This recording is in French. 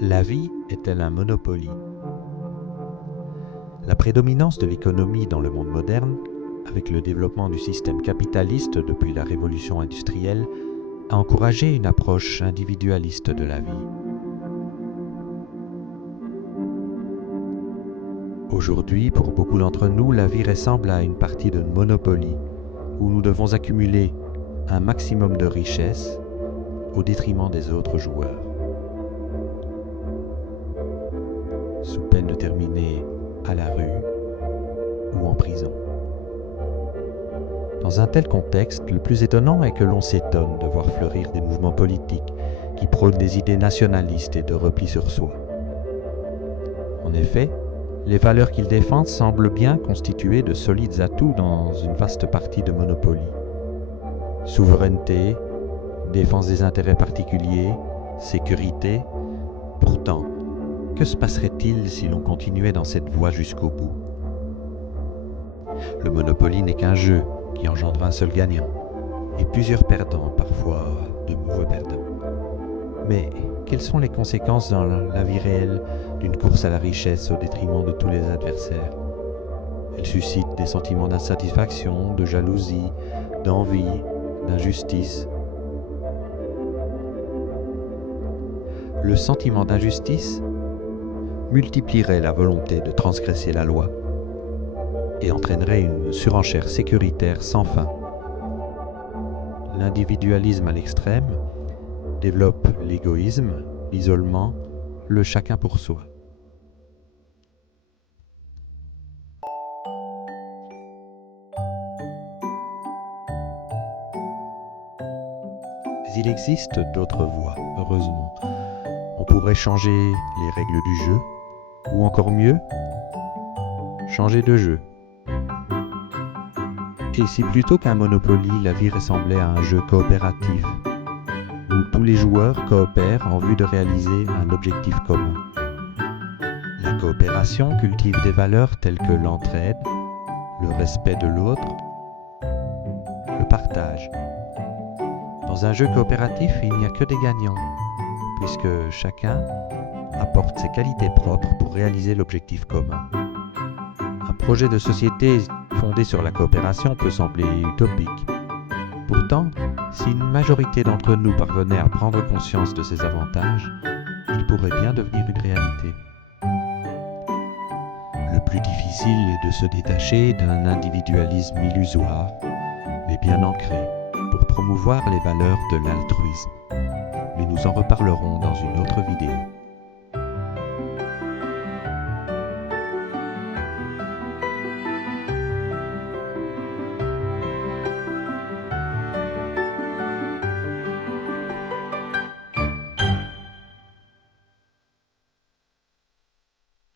La vie est-elle un monopoly? La prédominance de l'économie dans le monde moderne, avec le développement du système capitaliste depuis la révolution industrielle, a encouragé une approche individualiste de la vie. Aujourd'hui, pour beaucoup d'entre nous, la vie ressemble à une partie de Monopoly, où nous devons accumuler un maximum de richesses au détriment des autres joueurs, sous peine de terminer à la rue ou en prison. Dans un tel contexte, le plus étonnant est que l'on s'étonne de voir fleurir des mouvements politiques qui prônent des idées nationalistes et de repli sur soi. En effet, les valeurs qu'ils défendent semblent bien constituer de solides atouts dans une vaste partie de Monopoly. Souveraineté, défense des intérêts particuliers, sécurité. Pourtant, que se passerait-il si l'on continuait dans cette voie jusqu'au bout? Le Monopoly n'est qu'un jeu qui engendre un seul gagnant, et plusieurs perdants, parfois de mauvais perdants. Mais quelles sont les conséquences dans la vie réelle d'une course à la richesse au détriment de tous les adversaires? Elle suscite des sentiments d'insatisfaction, de jalousie, d'envie, d'injustice. Le sentiment d'injustice multiplierait la volonté de transgresser la loi et entraînerait une surenchère sécuritaire sans fin. L'individualisme à l'extrême développe l'égoïsme, l'isolement, le chacun pour soi. Mais il existe d'autres voies, heureusement. On pourrait changer les règles du jeu, ou encore mieux, changer de jeu. Et si plutôt qu'un Monopoly, la vie ressemblait à un jeu coopératif, où tous les joueurs coopèrent en vue de réaliser un objectif commun. La coopération cultive des valeurs telles que l'entraide, le respect de l'autre, le partage. Dans un jeu coopératif, il n'y a que des gagnants, puisque chacun apporte ses qualités propres pour réaliser l'objectif commun. Un projet de société fondé sur la coopération peut sembler utopique. Pourtant, si une majorité d'entre nous parvenait à prendre conscience de ces avantages, il pourrait bien devenir une réalité. Le plus difficile est de se détacher d'un individualisme illusoire, mais bien ancré, pour promouvoir les valeurs de l'altruisme. Mais nous en reparlerons dans une autre vidéo.